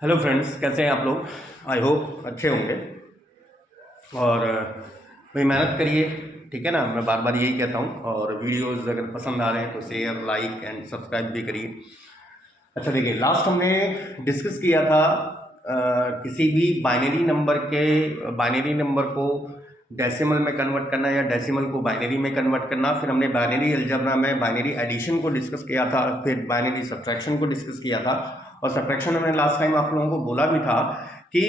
Hello friends, कैसे हैं आप लोग। आई होप अच्छे होंगे। और भाई मेहनत करिए, ठीक है ना। मैं बार बार यही कहता हूँ। और वीडियोस अगर पसंद आ रहे हैं तो शेयर, लाइक एंड सब्सक्राइब भी करिए। अच्छा देखिए, लास्ट हमने डिस्कस किया था किसी भी बाइनरी नंबर को डेसिमल में कन्वर्ट करना या डेसिमल को बाइनरी में कन्वर्ट करना। फिर हमने बाइनरी अलजेब्रा में बाइनरी एडिशन को डिस्कस किया था, फिर बाइनरी सब्ट्रैक्शन को डिस्कस किया था। और सब्ट्रैक्शन में लास्ट टाइम आप लोगों को बोला भी था कि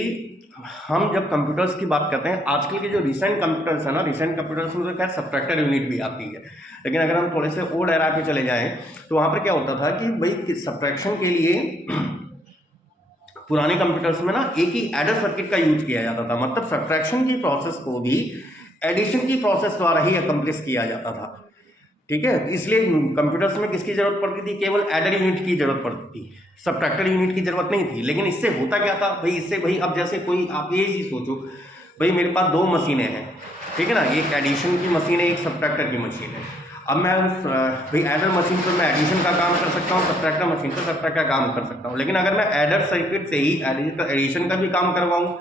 हम जब कंप्यूटर्स की बात करते हैं, आजकल के जो रिसेंट कंप्यूटर्स है ना, रिसेंट कंप्यूटर्स में तो खैर सब्ट्रैक्टर यूनिट भी आती है, लेकिन अगर हम थोड़े से ओल्ड एरा पे चले जाएं तो वहाँ पर क्या होता था कि भाई सब्ट्रैक्शन के लिए पुराने कंप्यूटर्स में ना एक ही एडर सर्किट का यूज किया जाता था। मतलब सब्ट्रैक्शन की प्रोसेस को भी एडिशन की प्रोसेस द्वारा ही अकम्प्लिश किया जाता था, ठीक है। इसलिए कंप्यूटर्स में किसकी जरूरत पड़ती थी? केवल एडर यूनिट की जरूरत पड़ती थी, सब्ट्रैक्टर यूनिट की जरूरत नहीं थी। लेकिन इससे होता क्या था भाई, इससे भाई अब जैसे कोई आप ये चीज सोचो, भाई मेरे पास दो मशीनें हैं, ठीक है ना, एक एडिशन की मशीन है, एक सब्ट्रैक्टर की मशीन है। अब मैं उस भाई एडर मशीन पर मैं एडिशन का काम कर सकता हूँ, सब्ट्रैक्टर मशीन पर सब्ट्रैक्ट का काम कर सकता हूँ। लेकिन अगर मैं एडर सर्किट से ही एडिशन का भी काम करवाऊँ,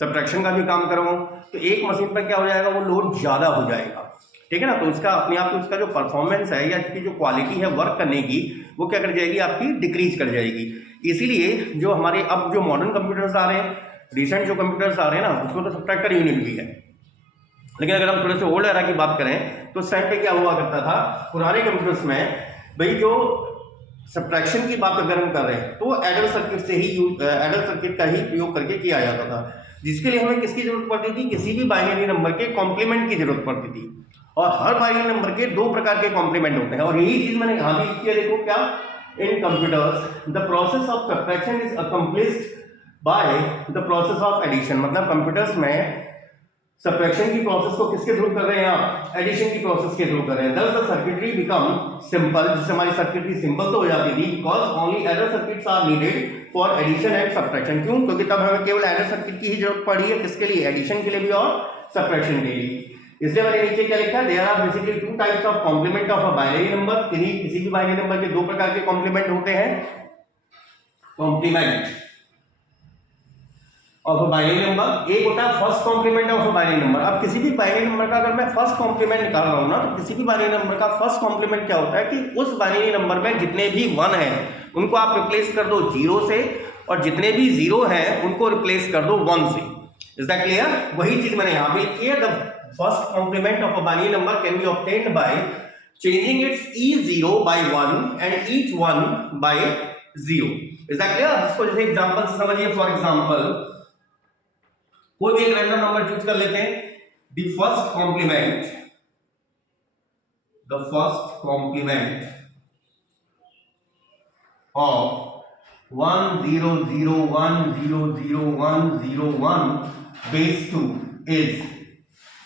सब्ट्रैक्शन का भी काम करवाऊँ, तो एक मशीन पर क्या हो जाएगा, वो लोड ज़्यादा हो जाएगा, ठीक है ना। तो उसका अपने आप उसका जो परफॉर्मेंस है या इसकी जो क्वालिटी है वर्क करने की, वो क्या कर जाएगी, आपकी डिक्रीज कर जाएगी। इसीलिए जो हमारे अब जो मॉडर्न कंप्यूटर्स आ रहे हैं, रिसेंट जो कंप्यूटर्स आ रहे हैं ना, उसको तो सब्ट्रैक्टर यूनिट भी है। लेकिन अगर हम थोड़े से ओल्ड एरा की बात करें तो उस टाइम पे क्या हुआ करता था, पुराने कंप्यूटर्स में भाई जो सब्ट्रैक्शन की बात अगर हम कर रहे हैं तो एडर सर्किट से ही एडर सर्किट का ही प्रयोग करके किया जाता था, जिसके लिए हमें किसकी जरूरत पड़ती थी? किसी भी बाइनरी नंबर के कॉम्प्लीमेंट की जरूरत पड़ती थी। और हर बाइनरी नंबर के दो प्रकार के कॉम्प्लीमेंट होते हैं, और यही चीज मैंने यहां भी लिखी है, देखो क्या, in computers the process of subtraction is accomplished by the process of addition. मतलब कंप्यूटर्स में सब्ट्रैक्शन की प्रोसेस को किसके थ्रू कर रहे हैं आप? एडिशन की प्रोसेस के थ्रू कर रहे हैं। दस द सर्किटरी बिकम सिंपल, जिससे हमारी सर्किटरी सिंपल तो हो जाती थी, because only adder circuits are needed for addition and subtraction. क्यों? क्योंकि तब हमें केवल एडर सर्किट की ही जरूरत पड़ी है, किसके लिए? एडिशन के लिए भी और सब्ट्रैक्शन के लिए। इसलिए मैंने नीचे क्या लिखा है, there are basically two types of complement of a binary number. किसी भी बाइनरी नंबर के दो प्रकार के कॉम्प्लीमेंट होते हैं, complement of a binary number. एक होता है first complement of a binary number. अब किसी भी बाइनरी नंबर का अगर मैं फर्स्ट कॉम्प्लीमेंट निकाल रहा हूं ना, तो किसी भी बाइनरी नंबर का फर्स्ट कॉम्प्लीमेंट क्या होता है कि उस बाइनरी नंबर में जितने भी 1 हैं उनको आप रिप्लेस कर दो 0 से, और जितने भी 0 हैं उनको रिप्लेस कर दो 1 से। Is that clear? वही चीज मैंने यहां पे लिखी है, the first complement of a binary number can be obtained by changing its each 0 by 1 and each 1 by 0। Is that clear? इसको जैसे एग्जांपल से समझिए। फॉर एग्जांपल कोई भी एक रैंडम नंबर चूज कर लेते हैं। The first complement of 1 0 0 1 0 0 1 0 1 base 2 is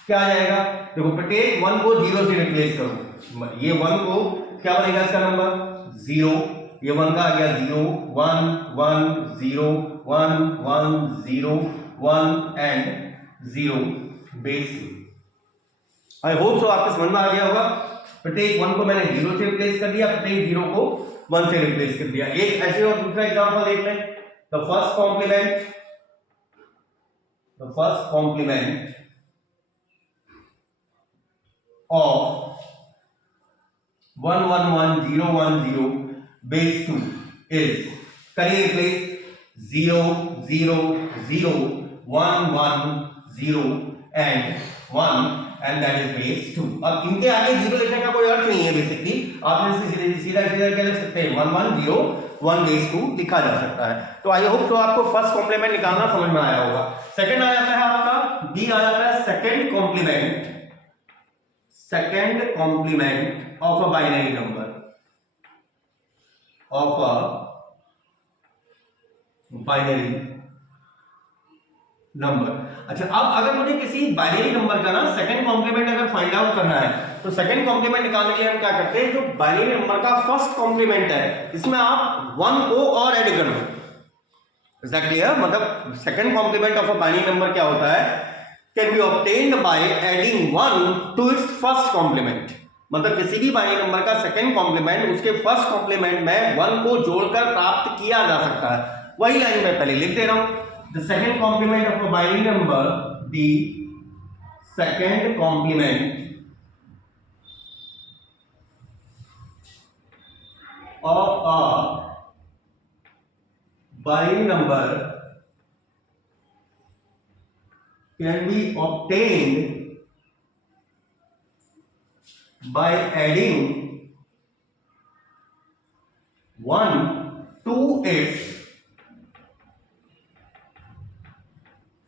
क्या आ जाएगा? देखो, प्रत्येक 1 को 0 से रिप्लेस करो। ये 1 को क्या बनेगा इसका नंबर? 0। ये 1 का आ गया 0 1 1 0 1 1 0 1 and 0 base 2। I hope so आपको समझ में आ गया होगा। प्रत्येक 1 को मैंने 0 से रिप्लेस कर दिया, प्रत्येक 0 को 1 से रिप्लेस कर दिया। एक ऐसे और दूसरा एग्जांपल देख लें। The first complement of 1 1 1 0 1 0 base 2 is, करिए replace 0 0 0 1 1 0 and 1 and that is base 2। अब इनके आगे 0 लिखने का कोई अर्थ नहीं है बेसिकली, आप इसे सीधा क्या लिख सकते हैं? 1 1 0 1 बेस 2 लिखा जा सकता है। तो आई होप तो आपको फर्स्ट कॉम्प्लीमेंट निकालना समझ में आया होगा। सेकंड आ जाता है आपका बी, आ जाता है second complement of a binary number, अच्छा, अब अगर मुझे किसी बाइनरी नंबर का ना सेकंड कॉम्प्लीमेंट अगर फाइंड आउट करना है, तो सेकंड कॉम्प्लीमेंट निकालने के लिए हम क्या करते हैं? जो बाइनरी नंबर का फर्स्ट कॉम्प्लीमेंट है, इसमें आप 1 को और ऐड कर लो। Is that clear? मतलब second complement of a binary number क्या होता है? Can be obtained by adding 1 to its first complement. मतलब किसी भी बाइनरी नंबर का सेकंड कॉम्प्लीमेंट उसके फर्स्ट कॉम्प्लीमेंट में 1 को जोड़कर प्राप्त किया जा सकता है। वही लाइन मैं पहले लिख दे रहा हूं, the second complement of a binary number, the second complement of a binary number can be obtained by adding 1 to its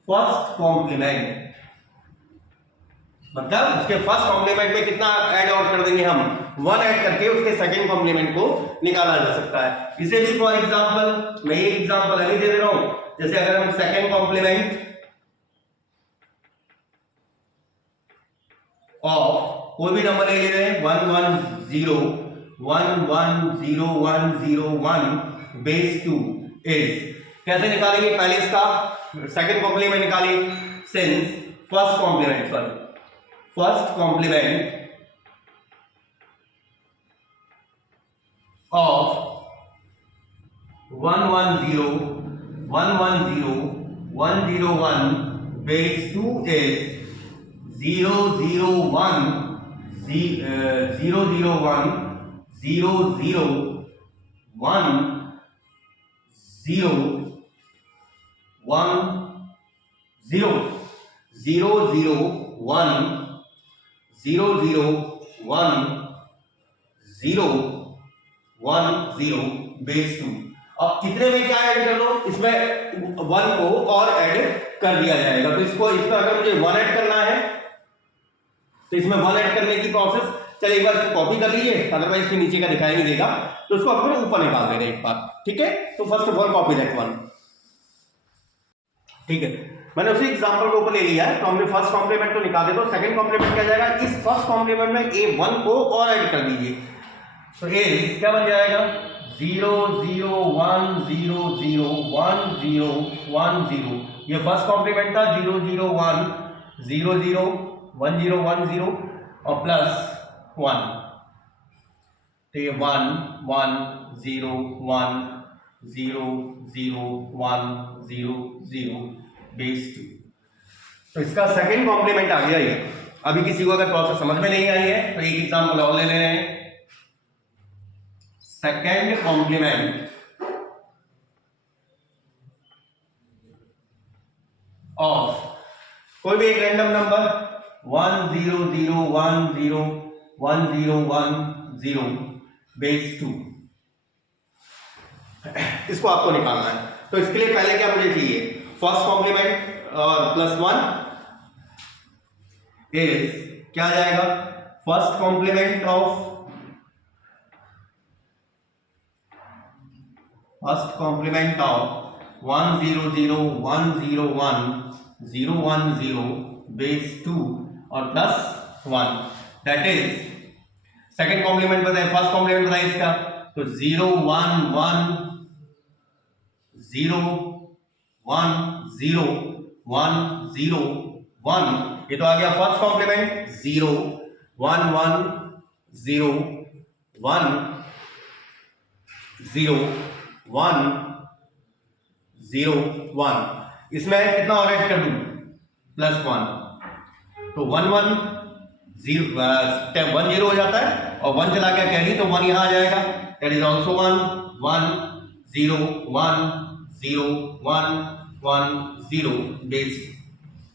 first complement. मतलब उसके फर्स्ट कॉम्प्लीमेंट में कितना ऐड और कर देंगे हम, 1 ऐड करके उसके सेकंड कॉम्प्लीमेंट को निकाला जा सकता है। इसे भी फॉर एग्जांपल मैं ये एग्जांपल अभी दे रहा हूं, जैसे अगर हम सेकंड कॉम्प्लीमेंट ऑफ कोई भी नंबर ले रहे हैं 110 बेस 2 इज, कैसे निकालेंगे, पहले इसका सेकंड कॉम्प्लीमेंट निकालिए, since first complement of 110 base 2 is 001 001 base 2। अब कितने में क्या ऐड कर लो, इसमें 1 को और ऐड कर दिया जाएगा। तो इसको अगर मुझे 1 ऐड करना है तो इसमें 1 ऐड करने की प्रोसेस, चलिए एक बार इसको कॉपी कर लीजिए, अदरवाइज इसके नीचे का दिखाई नहीं देगा, तो इसको अपने ऊपर निकाल देना एक बार, ठीक है। तो first of all copy that 1, ठीक है। मैंने उसी एग्जांपल को ऊपर ले लिया है, तो हमने फर्स्ट कॉम्प्लीमेंट तो निकाल दे, तो सेकंड कॉम्प्लीमेंट क्या जाएगा, इस फर्स्ट कॉम्प्लीमेंट में a1 को और ऐड कर दीजिए, तो a क्या बन जाएगा 001001010। ये फर्स्ट कॉम्प्लीमेंट था 001001010 और प्लस 1, तो ये 1101010 बेस 2। तो इसका सेकंड कॉम्प्लीमेंट आ गया ये। अभी किसी को अगर प्रोसेस समझ में नहीं आई है तो एक एग्जांपल और ले ले रहे हैं, सेकंड कॉम्प्लीमेंट ऑफ कोई भी एक रैंडम नंबर 100101010 बेस 2, इसको आपको निकालना है। तो इसके लिए पहले क्या मुझे चाहिए, फर्स्ट कॉम्प्लीमेंट और प्लस 1 इज क्या जाएगा, फर्स्ट कॉम्प्लीमेंट ऑफ 100101010 बेस 2 और plus 1, that is second complement बताए, फर्स्ट कॉम्प्लीमेंट बताइए इसका, तो 0110101, ये तो आ गया फर्स्ट कॉम्प्लीमेंट 0110101। इसमें कितना और ऐड कर दूं, प्लस 1, तो 110 हो जाता है और 1 चला गया कैरी, तो 1 यहां आ जाएगा, दैट इज ऑल्सो 1101010 बेस।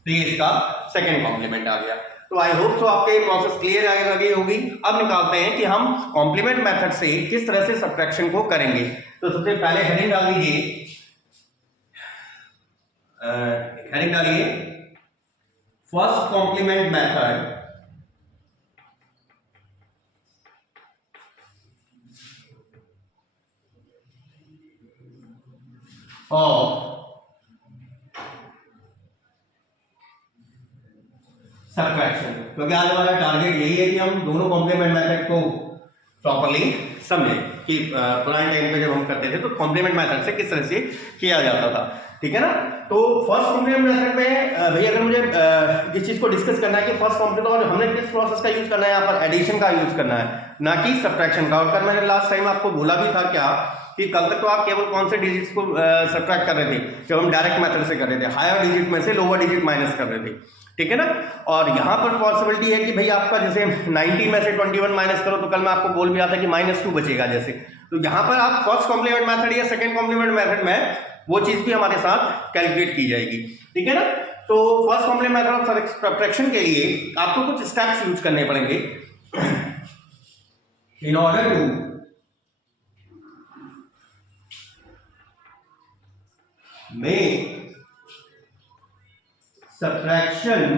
तो ये इसका सेकेंड कॉम्प्लीमेंट आ गया। तो आई होप सो आपके प्रोसेस क्लियर आगे लगी होगी। अब निकालते हैं कि हम कॉम्प्लीमेंट मेथड से किस तरह से सब्ट्रैक्शन को करेंगे। तो सबसे पहले हेडिंग डाल दीजिए, हेडिंग डालिए first complement method of subtraction, क्योंकि आज हमारा टारगेट यही है कि हम दोनों कॉम्प्लीमेंट मेथड को प्रॉपर्ली समझें कि पुराने टाइम पे जब हम करते थे तो कॉम्प्लीमेंट मेथड से किस तरह से किया जाता था, ठीक है ना। तो फर्स्ट कॉम्प्लीमेंट मेथड में भैया अगर मुझे इस चीज को डिस्कस करना है कि फर्स्ट कॉम्प्लीमेंट और हमने किस प्रोसेस का यूज करना है, यहाँ पर एडिशन का यूज करना है ना कि सब्ट्रैक्शन का। और मैंने लास्ट टाइम आपको बोला भी था क्या कि कि कल तक तो आप केवल कौन से डिजिट्स को सब्ट्रैक्ट कर रहे थे, जब हम डायरेक्ट मेथड से कर रहे थे, हायर डिजिट में से लोअर डिजिट माइनस कर रहे थे, ठीक है ना। और यहाँ पर पॉसिबिलिटी है कि भाई आपका जैसे 19 में से 21 माइनस करो तो कल मैं आपको बोल भी रहा था कि -2 बचेगा जैसे, तो यहाँ पर आप फर्स्ट कॉम्प्लीमेंट मेथड या सेकंड कॉम्प्लीमेंट मेथड में वो चीज़ भी हमारे साथ कैलकुलेट की जाएगी, ठीक है ना। तो first complement method of subtraction के लिए आपको कुछ स्टेप्स यूज करने पड़ेंगे in order to make subtraction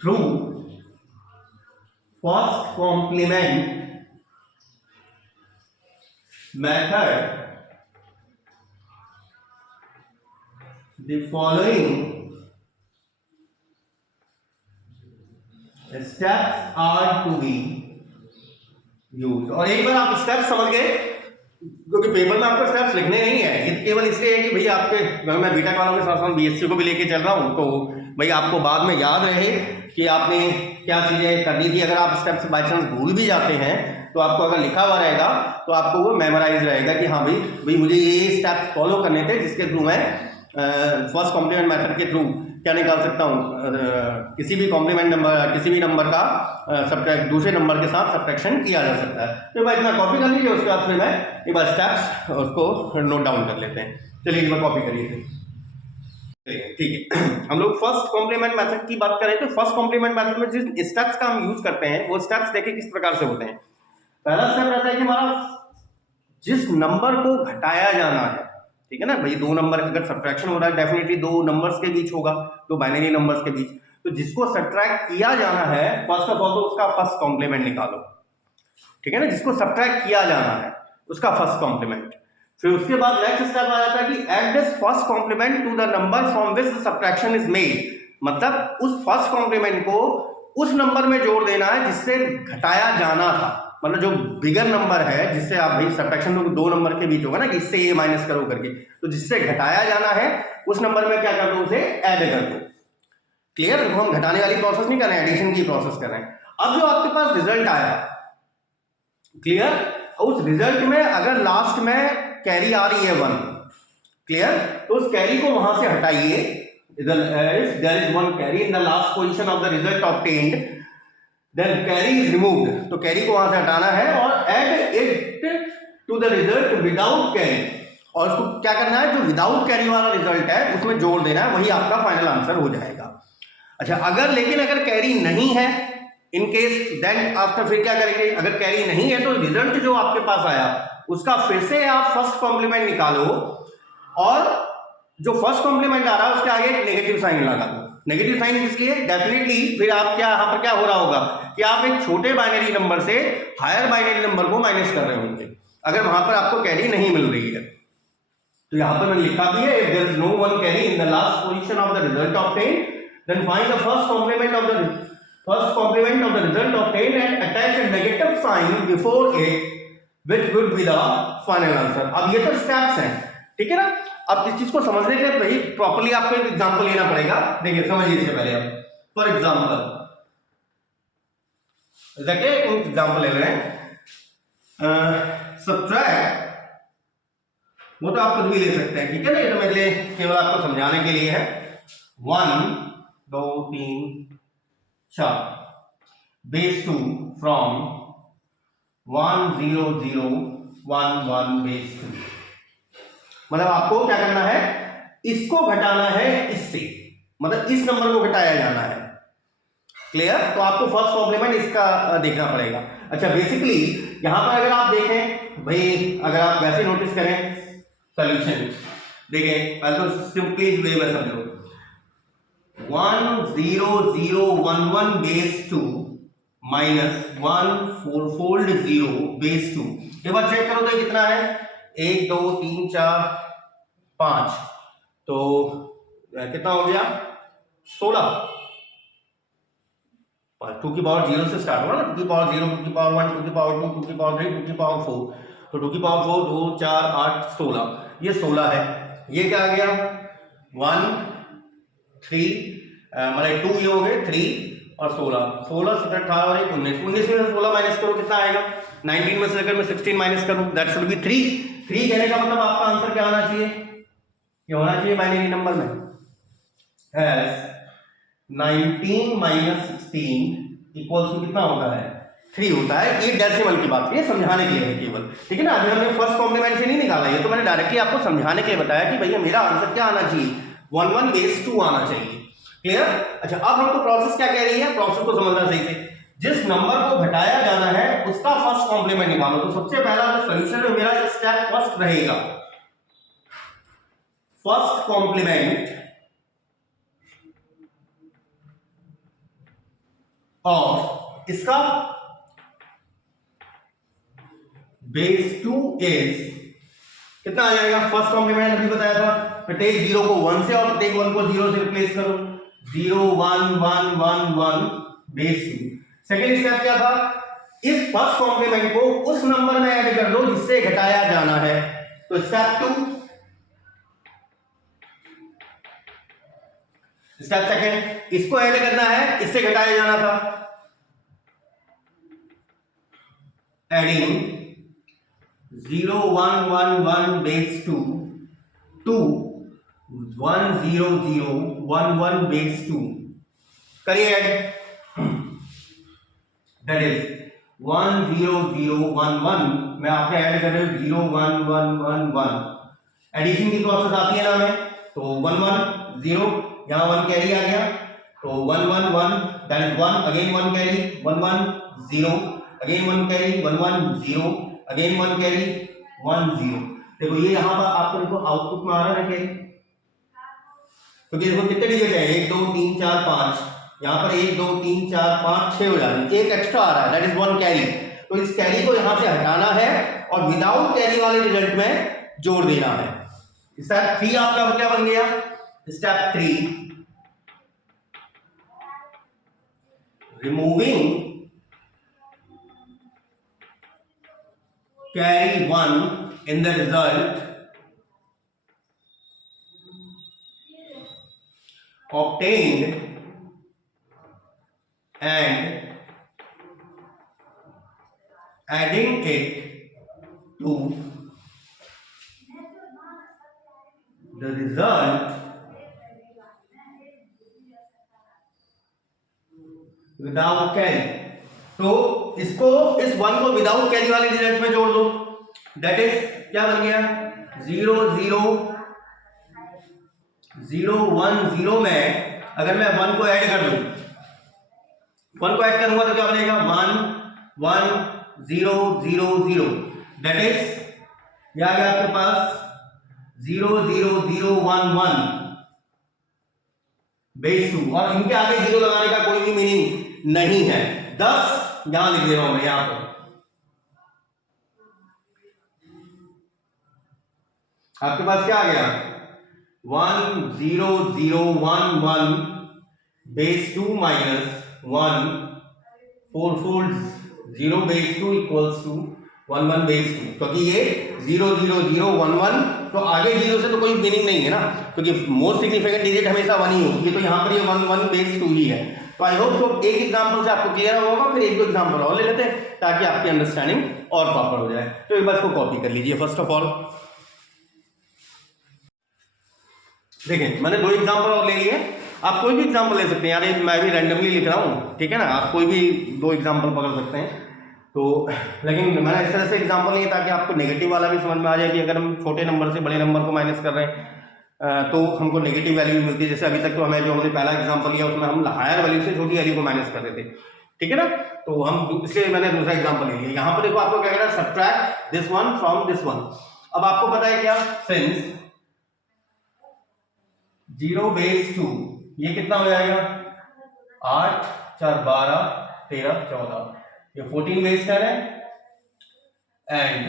through first complement method. The following steps are to be used. और एक बार आप स्टेप्स समझ गए, क्योंकि पेपर में आपको स्टेप्स लिखने नहीं है, ये केवल इसलिए है कि भाई आपके अगर मैं बीटेक वालों के साथ साथ बीएससी को भी लेके चल रहा हूँ तो भाई आपको बाद में याद रहे कि आपने क्या चीज़ें करनी थी। अगर आप स्टेप्स बाई चांस भूल भी जाते हैं तो आपको अगर लिखा हुआ रहेगा तो आपको वो मेमोराइज रहेगा कि हाँ भाई मुझे ये स्टेप्स फॉलो करने थे जिसके थ्रू मैं फर्स्ट कॉम्प्लीमेंट मेथड के थ्रू क्या निकाल सकता हूँ, किसी भी कॉम्प्लीमेंट नंबर, किसी भी नंबर का सब्ट्रैक्ट दूसरे नंबर के साथ सब्ट्रैक्शन किया जा सकता है। तो भाई इतना कॉपी कर लीजिए, उसके बाद फिर मैं एक बार स्टेप्स उसको नोट डाउन कर लेते हैं। चलिए मैं कॉपी करिए, ठीक है। हम लोग फर्स्ट कॉम्प्लीमेंट मेथड की बात करें तो फर्स्ट कॉम्प्लीमेंट मेथड में जिस स्टेप्स का हम यूज करते हैं वो स्टेप्स देखिए किस प्रकार से होते हैं। पहला स्टेप रहता है कि हमारा जिस नंबर को घटाया जाना है, ठीक है ना भाई, दो नंबर अगर सब्ट्रैक्शन हो रहा है डेफिनेटली दो नंबर्स के बीच होगा, दो बाइनरी नंबर्स के बीच, तो जिसको सब्ट्रैक्ट किया जाना है फर्स्ट ऑफ ऑल तो उसका फर्स्ट कॉम्प्लीमेंट निकालो, ठीक है ना, जिसको सब्ट्रैक्ट किया जाना है उसका फर्स्ट कॉम्प्लीमेंट। फिर उसके बाद नेक्स्ट स्टेप आ जाता है कि add this first complement to the number from which the subtraction is made, मतलब उस फर्स्ट कॉम्प्लीमेंट को उस नंबर में जोड़ देना है जिससे घटाया जाना था, मतलब जो बिगर नंबर है जिससे आप भाई सब्ट्रैक्शन तो दो नंबर के बीच होगा ना कि इससे ये माइनस करो करके, तो जिससे घटाया जाना है उस नंबर में क्या कर दो, उसे ऐड कर दो। क्लियर? तो हम घटाने वाली प्रोसेस नहीं कर रहे हैं, एडिशन की प्रोसेस कर रहे हैं। अब जो आपके पास रिजल्ट आया, क्लियर, उस रिजल्ट में अगर लास्ट में कैरी आ रही है 1, क्लियर, तो उस कैरी को वहां से हटाइए। there is one carry in the last position of the result obtained, then carry is removed, तो कैरी को वहां से हटाना है और add it to the result without carry, और उसको क्या करना है, जो विदाउट कैरी वाला रिजल्ट है उसमें जोड़ देना है, वही आपका फाइनल आंसर हो जाएगा। अच्छा, अगर कैरी नहीं है इन केस, देन आफ्टर फिर क्या करेंगे, अगर कैरी नहीं है तो रिजल्ट जो आपके पास आया उसका फिर से आप फर्स्ट कॉम्प्लीमेंट निकालो और जो फर्स्ट कॉम्प्लीमेंट आ रहा है उसके आगे एक नेगेटिव साइन लगा दो। नेगेटिव साइन इसलिए डेफिनेटली फिर आप क्या यहाँ पर क्या हो रहा होगा कि आप एक छोटे बाइनरी नंबर से हायर बाइनरी नंबर को माइनस कर रहे होंगे अगर वहां पर आपको कैरी नहीं मिल रही है। तो यहां पर मैंने लिखा भी है, if there is no one carry in the last position of the result obtained then find the first complement of the result obtained and attach a negative sign before it which would be the final answer. अब ये तो steps हैं, ठीक है ना। अब इस चीज को समझने के भाई प्रॉपर्ली आपको एक एग्जांपल लेना पड़ेगा। देखिए समझिए इससे पहले आप फॉर एग्जांपल देखिए एक एग्जांपल ले रहे हैं, सब्ट्रैक्ट, वो तो आप कुछ भी ले सकते हैं, ठीक है ना, ये तो मेरे लिए केवल आपको समझाने के लिए है। 1 2 3 4 बेस 2 फ्रॉम 1 0 0 1 1 बेस 2, मतलब आपको क्या करना है, इसको घटाना है इससे, मतलब इस नंबर को घटाया जाना है। क्लियर? तो आपको फर्स्ट कॉम्प्लीमेंट इसका देखना पड़ेगा। अच्छा, बेसिकली यहां पर अगर आप देखें भाई, अगर आप वैसे नोटिस करें सॉल्यूशन, देखें पहले तो सिंपली वे में समझो, 1 0 0 1 1 बेस 2 माइनस 1 4 फोल्ड 0 बेस 2, एक बार चेक करो तो कितना है, 1 2 3 4 5, तो कितना हो गया 16। 2 की पावर 0 से स्टार्ट होगा ना, 2 की पावर 0, 2 की पावर 1, 2 की पावर 2, 2 की पावर 3, 2 की पावर 4, तो 2 की पावर 4 2 4 8 16, ये 16 है। ये क्या आ गया 1 3 मतलब 2 ये हो गए 3 और 16 16 17 18 और 19 में से 16 माइनस करो कितना आएगा 19 में से अगर मैं 16 माइनस करूं दैट शुड बी 3। 3 कहने का मतलब आपका आंसर क्या आना चाहिए, ये होना चाहिए बाइनरी नंबर में एज 19 माइनस 16 इक्वल्स टू कितना होता है 3 होता है। ये डेसिमल की बात है, समझाने के लिए है केवल, ठीक है ना। अभी हमने फर्स्ट कॉम्प्लीमेंट से नहीं निकाला, ये तो मैंने डायरेक्टली आपको समझाने के लिए बताया कि भैया मेरा आंसर क्या आना चाहिए, 1 1 बेस 2 आना चाहिए। क्लियर। अच्छा, अब हमको प्रोसेस क्या कह रही है, प्रोसेस को समझना सही से। जिस नंबर को घटाया जाना है उसका फर्स्ट कॉम्प्लीमेंट निकालो। तो सबसे पहला जो सोल्यूशन है मेरा स्टेप फर्स्ट रहेगा, फर्स्ट कॉम्प्लीमेंट ऑफ इसका बेस 2 इज कितना आ जाएगा, फर्स्ट कॉम्प्लीमेंट अभी बताया था, प्रत्येक 0 को 1 से और प्रत्येक 1 को 0 से रिप्लेस करो, 0 1 1 1 1 बेस 2। सेकेंड स्टेप क्या था, इस फर्स्ट कॉम्प्लीमेंट को उस नंबर में ऐड कर दो जिससे घटाया जाना है। तो स्टेप 2, स्टेप सेकेंड, इसको ऐड करना है, इससे घटाया जाना था, एडिंग 0 1 1 1 बेस 2 टू 1 0 0 1 1 बेस 2 करिए ऐड, दैट इज 1 0 0 1 1 मैं आपने ऐड कर रहे हो 0 1 1 1 1। एडिशन की प्रोसेस आती है ना हमें, तो 1 1 0 यहां 1 कैरी आ गया, तो 1 1 1 that is 1 again 1 carry 1 1 0 again 1 carry 1 1 0 again 1 carry 1 0। देखो ये यहां पर आपको देखो आउटपुट में आ रहा है कैरी, तो देखो कितने डिजिट है 1 2 3 4 5, यहां पर 1 2 3 4 5 6 हो जा रहे हैं, एक एक्स्ट्रा आ रहा है दैट इज 1 कैरी। तो इस कैरी को यहां से हटाना है और विदाउट कैरी वाले रिजल्ट में जोड़ देना है। स्टेप 3 आपका क्या बन गया, step 3 removing carry 1 in the result obtained and adding it to the result without carry। तो इसको इस 1 को विदाउट कैरी वाले रिजल्ट में जोड़ दो, दैट इज क्या बन गया 0 0 0 1 0 में अगर मैं 1 को ऐड कर दूं, 1 को ऐड करूंगा तो क्या बनेगा 1 1 0 0 0 दैट इज क्या आ गया आपके पास 0 0 0 1 1 बेस 2, और इनके आगे 0 लगाने का कोई भी मीनिंग नहीं है। 10 यहां लिख दे रहा हूं मैं, यहां पर आपके पास क्या आ गया 1 0 0 1 1 base 2 minus 1 4 fold 0 base 2 equals to 1 1 base 2, क्योंकि ये 0 0 0 1 1 तो आगे 0 से तो कोई मीनिंग नहीं है ना, क्योंकि मोस्ट सिग्निफिकेंट डिजिट हमेशा 1 ही होगी, तो यहाँ पर ये 1 1 बेस 2 ही है। तो आई होप तो एक एग्जांपल से आपको क्लियर होगा, फिर एक दो एग्जांपल और ले लेते हैं ताकि आपकी अंडरस्टैंडिंग और प्रॉपर हो जाए। तो एक बार इसको कॉपी कर लीजिए। फर्स्ट ऑफ ऑल देखिए मैंने 2 एग्जांपल और ले लिए, आप कोई भी एग्जांपल ले सकते हैं, यार मैं भी रैंडमली लिख रहा हूँ, ठीक है ना, आप कोई भी 2 एग्जांपल पकड़ सकते हैं। तो लेकिन मैंने इस तरह से एग्जांपल लिया ताकि आपको नेगेटिव वाला भी समझ में आ जाए कि अगर हम छोटे नंबर से बड़े नंबर को माइनस कर रहे हैं तो हमको नेगेटिव वैल्यू मिलती है। जैसे अभी तक तो हमें जो हमने पहला एग्जांपल लिया उसमें हम हायर वैल्यू से छोटी वैल्यू को माइनस कर रहे थे, ठीक है ना। तो हम इसलिए मैंने दूसरा एग्जांपल ले लिया। यहाँ पर देखो आपको क्या कह रहा है subtract this one from this one. अब आपको पता है क्या, सिंस 0 बेस 2 ये कितना हो जाएगा 8 4 12 13 14, ये 14 बेस 10 है, एंड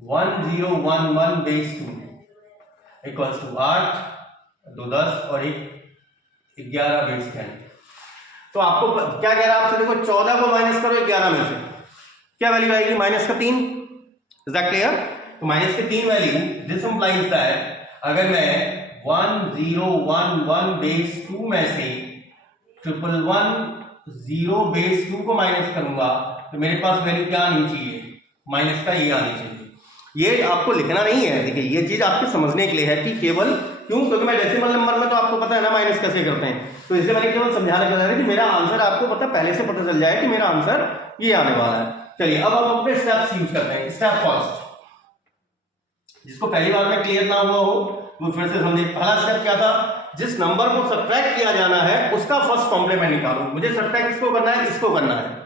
1 0 1 1 बेस 2 इक्वल्स टू 8 2 10 और 1 11 बेस 10। तो आपको क्या कह रहा है आपसे, देखो 14 को माइनस करो 11 में से, क्या वैल्यू आएगी माइनस का 3। Is that clear? तो माइनस के 3 वैल्यू, दिस इंप्लाइज दैट अगर मैं 1 0 1 1 बेस 2 में से 1 1 0 बेस 2 को माइनस करूंगा तो मेरे पास वैल्यू क्या आनी चाहिए, माइनस का ये आनी चाहिए। ये आपको लिखना नहीं है, देखिए ये चीज आपके समझने के लिए है कि केवल क्यों, क्योंकि मैं डेसिमल नंबर में तो आपको पता है ना माइनस कैसे करते हैं, तो इसलिए मैंने केवल समझाने के लिए कि मेरा आंसर आपको पता पहले से पता चल जाए कि मेरा आंसर ये आने वाला है। चलिए अब हम अपने स्टेप्स यूज करते हैं। स्टेप फर्स्ट, जिसको पहली बार में क्लियर ना हुआ हो वो फिर से समझे। पहला स्टेप क्या था, जिस नंबर को सब्ट्रैक्ट किया जाना है उसका फर्स्ट कॉम्प्लीमेंट निकालो। मुझे सब्ट्रैक्ट किसको करना है, इसको करना है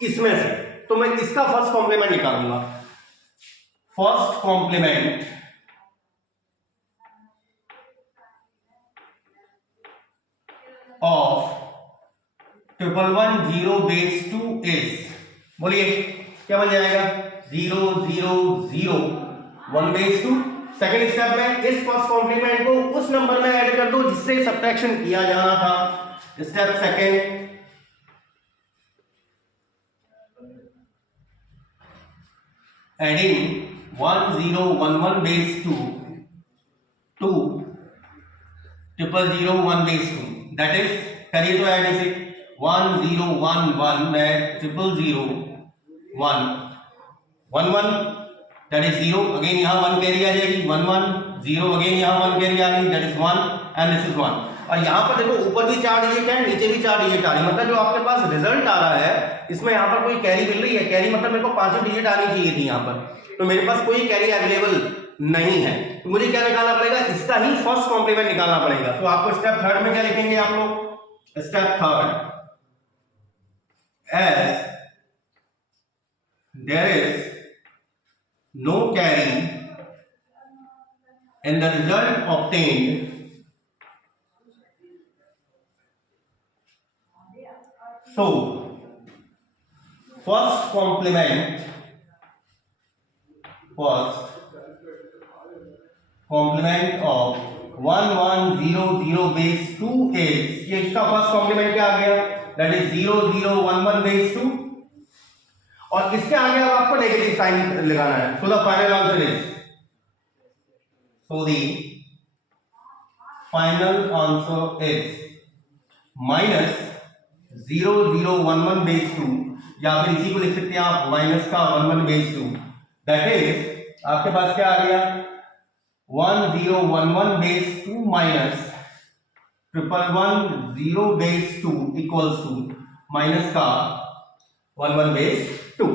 इसमें से, तो मैं इसका फर्स्ट कॉम्प्लीमेंट निकालूंगा। First complement of 110 base 2 is, बोलिए क्या बन जाएगा, 0 0 0 1 बेस 2। सेकेंड स्टेप में इस फर्स्ट कॉम्प्लीमेंट को उस नंबर में ऐड कर दो जिससे सब्ट्रैक्शन किया जाना था। Step second, adding 1011 base 2 to 0001 base 2, that is, करिए तो ऐड इसे 1011 में 0001 11 that is 0, अगेन यहाँ 1 कैरी आ जाएगी, 1 1 0, अगेन यहाँ 1 कैरी आ गई, that is 1 and this is 1। और यहाँ पर देखो ऊपर भी 4 डिजिट है, नीचे भी 4 डिजिट आ रही है, मतलब जो आपके पास रिजल्ट आ रहा है इसमें यहाँ पर कोई कैरी मिल रही है। कैरी मतलब मेरे को 5 डिजिट आनी चाहिए थी यहाँ पर, तो मेरे पास कोई कैरी अवेलेबल नहीं है, तो मुझे क्या निकालना पड़ेगा, इसका ही फर्स्ट कॉम्प्लीमेंट निकालना पड़ेगा। तो आपको स्टेप थर्ड में क्या लिखेंगे आप लोग, step third, as there is no carry in the result obtained, so first complement of 1100 base 2 is, ये इसका फर्स्ट कॉम्प्लीमेंट क्या आ गया, that is 0011 base 2, और इसके आगे अब आपको नेगेटिव साइन लगाना है। So the final answer is, so the final answer is minus 0011 base 2, या फिर इसी को लिख सकते हैं आप माइनस का 11 बेस 2, दैट इज आपके पास क्या आ गया, 1011 base 2 minus 1110 base 2 equals to minus का 11 बेस 2।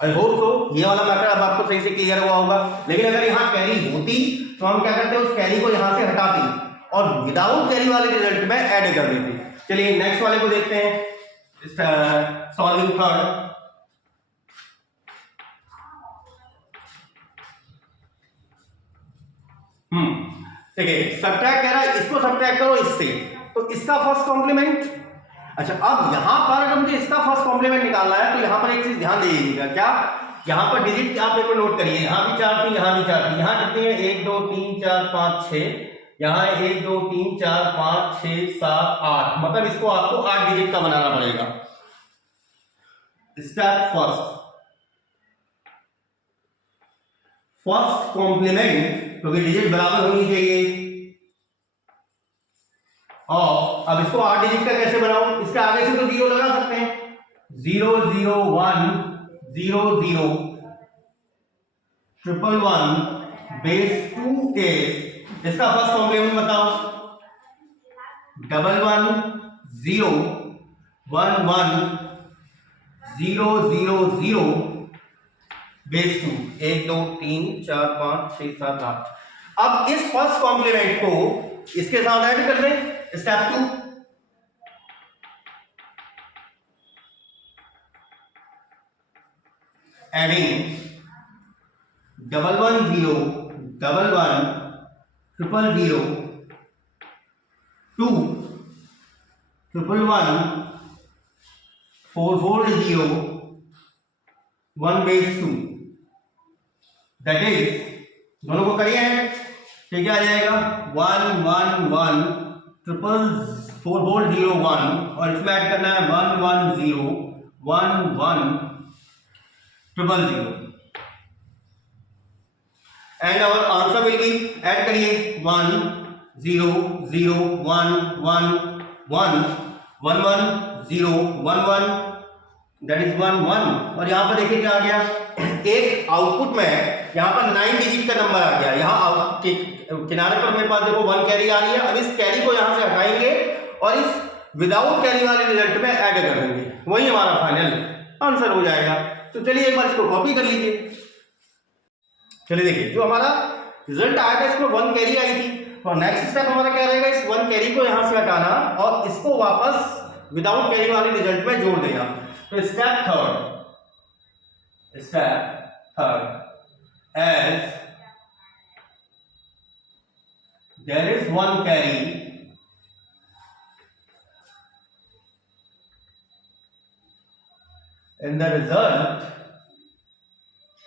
आई होप तो ये वाला मैटर अब आपको सही से क्लियर हुआ होगा। लेकिन अगर यहाँ कैरी होती तो हम क्या करते, उस कैरी को यहाँ से हटाते और विदाउट कैरी वाले रिजल्ट में ऐड कर देते। चलिए नेक्स्ट वाले को देखते हैं, सॉल्विंग थर्ड। देखिए सब्ट्रैक्ट कह रहा है, इसको सब्ट्रैक्ट करो इससे, तो इसका फर्स्ट कॉम्प्लीमेंट। अच्छा अब यहां पर अगर मुझे इसका फर्स्ट कॉम्प्लीमेंट निकालना है तो यहां पर एक चीज ध्यान दीजिएगा, क्या, यहां पर डिजिट आप एक नोट करिए, यहां भी 4 थी, यहां भी 4 थी, यहां कितनी है 1 2 3 4 5 6, यहां 1 2 3 4 5 6 7 8, मतलब इसको आपको 8 डिजिट का बनाना पड़ेगा। स्टेप फर्स्ट कॉम्प्लीमेंट, क्योंकि डिजिट बराबर होनी चाहिए, और अब इसको 8 डिजिट का कैसे बनाऊं, इसके आगे से तो 0 लगा सकते हैं, 0 0 1 0 0 111 बेस 2 इज, इसका फर्स्ट कॉम्प्लीमेंट बताओ, 1 1 0 1 1 0 0 0 बेस 2, 1 2 3 4 5 6 7 8। अब इस फर्स्ट कॉम्प्लीमेंट को इसके साथ ऐड कर दें। Step 2, adding 110 11 000 2 111 440 1 base 2, that is, दोनों को करिए तो क्या आ जाएगा 1 1 1 440 1, और इसमें ऐड करना है 1 1 0 1 1 000, and our answer will be, add करिए 1 0 0 1 1 1 1 1 0 1 1 दैट इज 1 1। और यहाँ पर देखिए क्या आ गया, एक आउटपुट में यहाँ पर 9 डिजिट का नंबर आ गया। यहाँ किनारे पर मेरे पास देखो 1 कैरी आ रही है। अब इस कैरी को यहाँ से हटाएंगे और इस विदाउट कैरी वाले रिजल्ट में ऐड कर देंगे, वही हमारा फाइनल आंसर हो जाएगा। तो चलिए एक बार इसको कॉपी कर लीजिए। चलिए देखिए, जो हमारा रिजल्ट आया था इसमें 1 कैरी आई थी, तो नेक्स्ट स्टेप हमारा क्या रहेगा, इस 1 कैरी को यहां से हटाना और इसको वापस विदाउट कैरी वाले रिजल्ट में जोड़ देना। तो step third as there is 1 carry in the result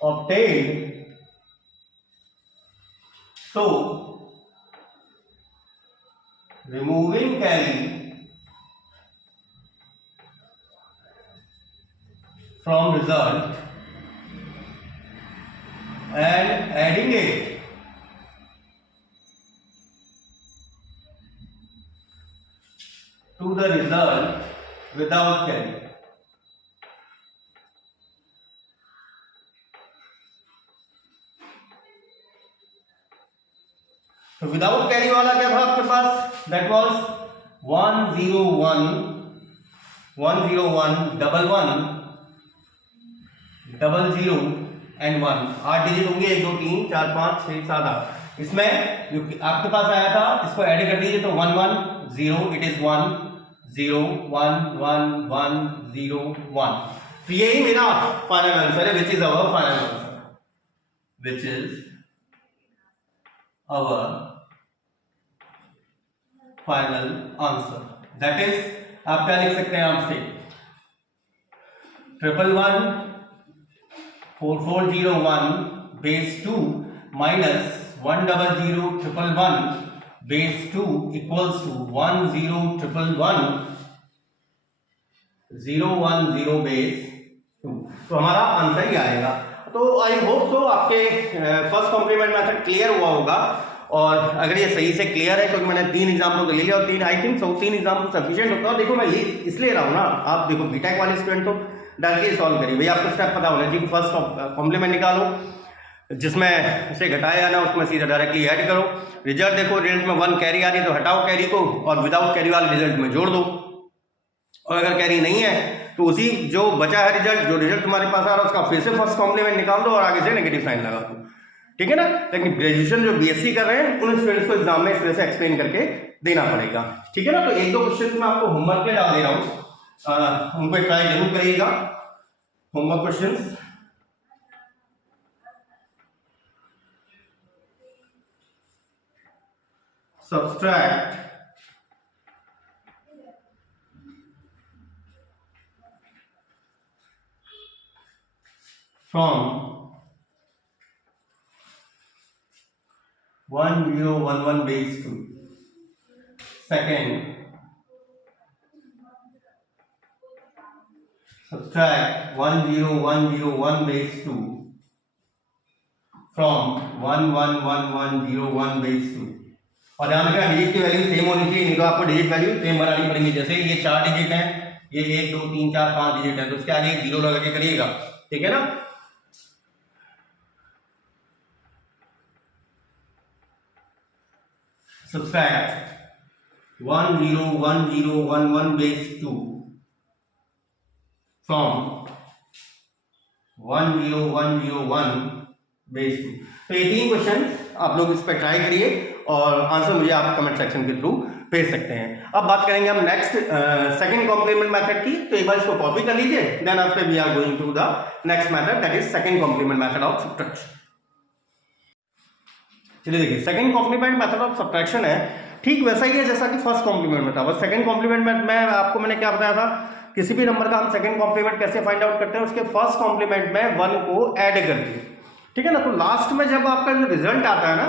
obtained, so removing carry from result and adding it to the result without carry. तो विदाउट कैरी वाला क्या था आपके पास, दैट वाज 1 0 1 1 0 1 1 1 0 0 एंड 1। 8 डिजिट होंगे, 1 2 3 4 5 6 7 8। इसमें जो आपके पास आया था इसको ऐड कर दीजिए, तो 1 1 0, इट इज 1 0 1 1 1 0 1। तो यही मेरा फाइनल आंसर है, which is our final answer, which is our final answer। that is, आप क्या लिख सकते हैं, आपसे 111 4401 base 2 minus 100 111 base 2 equals to 10111 010 base 2। तो हमारा आंसर ही आएगा। तो आई होप सो आपके फर्स्ट कॉम्प्लीमेंट मेथड क्लियर हुआ होगा, और अगर ये सही से क्लियर है, क्योंकि मैंने 3 एग्जाम्पल को ले लिया और 3 आई थिंक 3 एग्जाम्पल सफिशिएंट होता है। देखो मैं ये इसलिए रहा हूँ ना, आप देखो बीटेक वाले स्टूडेंट तो डायरेक्टली सॉल्व करिए, भैया आपको स्टेप पता होना चाहिए। फर्स्ट कॉम्प्लीमेंट निकालो, जिसमें से घटाया ना उसमें सीधा डायरेक्टली ऐड करो। रिजल्ट देखो, रिजल्ट में 1 कैरी आ रही है तो हटाओ कैरी को और विदाउट कैरी वाले रिजल्ट में जोड़ दो, और अगर कैरी नहीं है तो उसी जो बचा है रिजल्ट, जो रिजल्ट तुम्हारे पास आ रहा है उसका फिर से फर्स्ट कॉम्प्लीमेंट निकाल दो और आगे से नेगेटिव साइन लगा दो, ठीक है ना। लेकिन ग्रेजुएशन जो बीएससी कर रहे हैं उन स्टूडेंट्स को एग्जाम में इस तरह से एक्सप्लेन करके देना पड़ेगा, ठीक है ना। तो 1-2 क्वेश्चन मैं आपको होमवर्क पे डाल दे रहा हूँ, उनको ट्राई जरूर करिएगा। Homework question, subtract from 1011 base 2, second subtract 10101 base 2 from 111101 base 2। और ध्यान रखना डिजिट की वैल्यू सेम होनी चाहिए, नहीं तो आपको डिजिट वैल्यू सेम बनानी पड़ेगी। जैसे ये 4 डिजिट है, ये 1 2 3 4 5 डिजिट है, तो उसके आगे 0 लगा के करिएगा, ठीक है ना। Subtract 101011 base 2 from 10101 base 2। तो ये 3 क्वेश्चन आप लोग इस पर ट्राई करिए और आंसर मुझे आप कमेंट सेक्शन के थ्रू भेज सकते हैं। अब बात करेंगे हम नेक्स्ट सेकंड कॉम्प्लीमेंट मेथड की। तो एक बार इसको कॉपी कर लीजिए, then after we are going to the next method, that is second complement method of subtraction. चलिए देखिए, second complement method of subtraction है ठीक वैसा ही है जैसा कि फर्स्ट कॉम्प्लीमेंट में था। बस सेकंड कॉम्प्लीमेंट में आपको मैंने क्या बताया था, किसी भी नंबर का हम सेकंड कॉम्प्लीमेंट कैसे फाइंड आउट करते हैं, उसके फर्स्ट कॉम्प्लीमेंट में 1 को ऐड करके, ठीक है ना। तो लास्ट में जब आपका जो रिजल्ट आता है ना,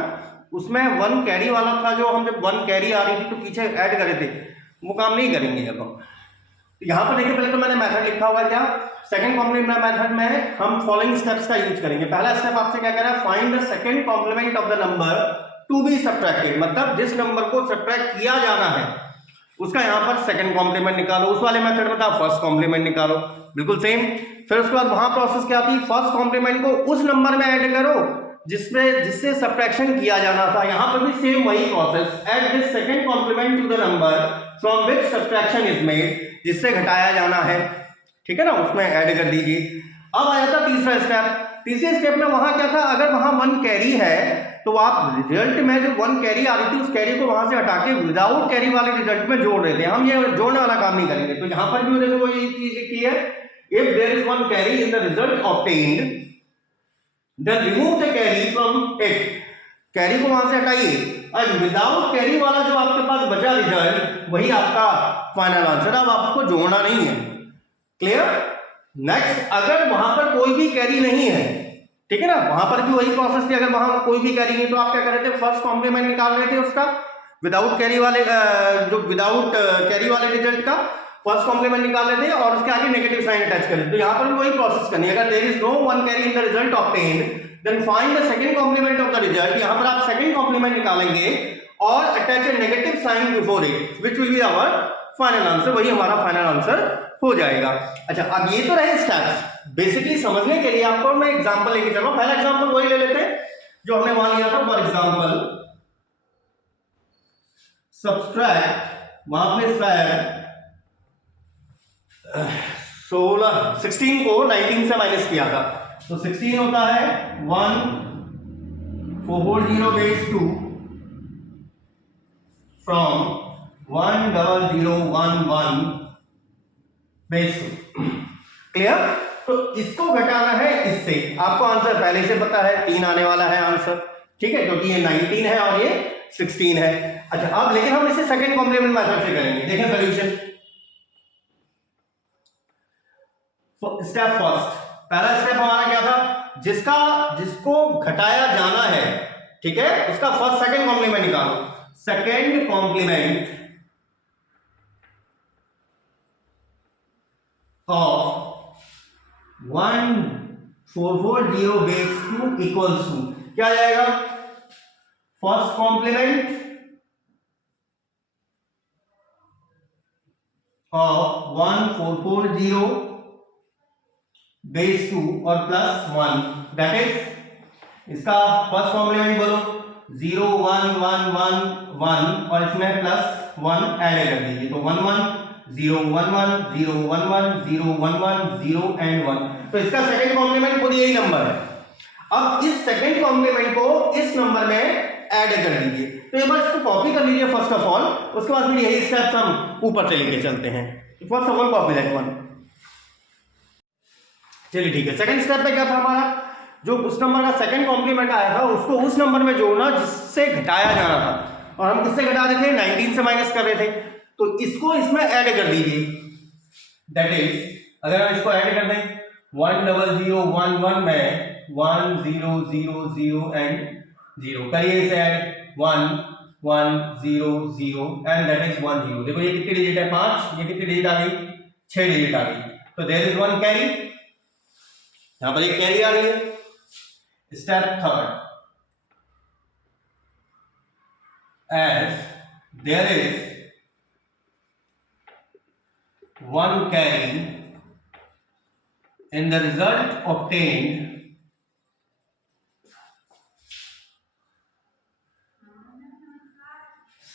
उसमें 1 कैरी वाला था, जो हम जब 1 कैरी आ रही थी तो पीछे ऐड करे थे, वो काम नहीं करेंगे अब हम। यहाँ पर देखिए, पहले तो मैंने मेथड लिखा हुआ है क्या, सेकंड कॉम्प्लीमेंट मेथड में हम फॉलोइंग स्टेप्स का यूज करेंगे। पहला स्टेप आपसे क्या कह रहा है, find the second complement of the number to be subtracted, मतलब जिस नंबर को सब्ट्रैक्ट किया जाना है उसका यहाँ पर सेकंड कॉम्प्लीमेंट निकालो, उस वाले मेथड में था फर्स्ट कॉम्प्लीमेंट निकालो, बिल्कुल सेम। फिर उसके बाद वहां प्रोसेस क्या थी, फर्स्ट कॉम्प्लीमेंट को उस नंबर में ऐड करो जिससे सब्ट्रैक्शन किया जाना था। यहाँ पर भी सेम वही process, add this second complement to the number from which subtraction is made, जिससे घटाया जाना है, ठीक है ना, उसमें ऐड कर दीजिए। अब आया था तीसरा स्टेप। तीसरे स्टेप में वहां क्या था, अगर वहां 1 कैरी है तो आप रिजल्ट में जो 1 कैरी आ रही थी उस कैरी को वहां से हटा के विदाउट कैरी वाले रिजल्ट में जोड़ रहे थे। हम ये जोड़ने वाला काम नहीं करेंगे। तो यहां पर भी देखो यही चीज लिखी है, if there is 1 carry in the result obtained then remove the carry from it, carry को वहां से हटाइए और विदाउट कैरी वाला जो आपके पास बचा रिजल्ट वही आपका फाइनल आंसर। अब आपको जोड़ना नहीं है, क्लियर। नेक्स्ट, अगर वहां पर कोई भी कैरी नहीं है, ठीक है ना, वहां पर भी वही प्रोसेस थी, अगर वहां कोई भी कैरी नहीं तो आप क्या कर रहे थे, फर्स्ट कॉम्प्लीमेंट निकाल रहे थे उसका विदाउट कैरी वाले जो विदाउट कैरी वाले रिजल्ट का फर्स्ट कॉम्प्लीमेंट निकाल रहे थे और उसके आगे नेगेटिव साइन अटैच कर रहे थे। तो यहां पर भी वही प्रोसेस करनी है। अगर there is no 1 carry in the result obtained then find the second complement of the result. यहां पर आप सेकंड कॉम्प्लीमेंट निकालेंगे और attach a negative sign before it which will be our final answer, वही हमारा फाइनल आंसर हो जाएगा। अच्छा, अब ये तो रहे स्टेप्स। बेसिकली समझने के लिए आपको मैं एग्जांपल लेके चल रहा हूं। पहला एग्जांपल वही ले लेते हैं जो हमने वहां लिया था। फॉर एग्जांपल सब्सट्रैक्ट, वहां पे 16 को 19 से माइनस किया था, तो 16 होता है 1440 बेस 2 फ्रॉम 10011 बेस 2, क्लियर। तो इसको घटाना है इससे, आपको आंसर पहले से पता है 3 आने वाला है आंसर, ठीक है, क्योंकि ये 19 है और ये 16 है। अच्छा, अब लेकिन हम इसे सेकंड कॉम्प्लीमेंट मेथड से करेंगे। देखें सॉल्यूशन। स्टेप फर्स्ट, पहला स्टेप हमारा क्या था, जिसको घटाया जाना है, ठीक है, उसका फर्स्ट सेकंड कॉम्प्लीमेंट निकालो। Second complement of 1440 base 2 equals to क्या आ जाएगा, फर्स्ट कॉम्प्लीमेंट ऑफ 1440 बेस 2 और प्लस 1, दैट इज, इसका फर्स्ट कॉम्प्लीमेंट बोलो 0 1 1 1 1 और इसमें प्लस 1 ऐड कर दीजिए, तो 1 1 0 1 1 0 1 1 0 1 1 0 एंड 1। तो इसका सेकंड कॉम्प्लीमेंट खुद यही नंबर है। अब इस सेकंड कॉम्प्लीमेंट को इस नंबर में ऐड कर दीजिए। तो एक बार इसको कॉपी कर लीजिए फर्स्ट ऑफ ऑल, उसके बाद फिर यही स्टेप्स हम ऊपर से लेके चलते हैं। First of all copy that one. चलिए ठीक है, सेकंड स्टेप पे क्या था हमारा, जो उस नंबर का सेकंड कॉम्प्लीमेंट आया था उसको उस नंबर में जोड़ना जिससे घटाया जाना था, और हम किससे घटा रहे थे, 19 से माइनस कर रहे थे। तो इसको इसमें ऐड कर दीजिए, दैट इज, अगर हम इसको ऐड कर दें 10011 में 1 0 0 0 एंड 0 करिए इसे ऐड, 1 1 0 0 एंड दैट इज 1 0। देखो ये कितनी डिजिट है, 5, ये कितनी डिजिट आ गई, 6 डिजिट आ गई। तो देयर इज 1 कैरी, यहां पर एक कैरी आ रही है। Step third, as there is 1 carry in the result obtained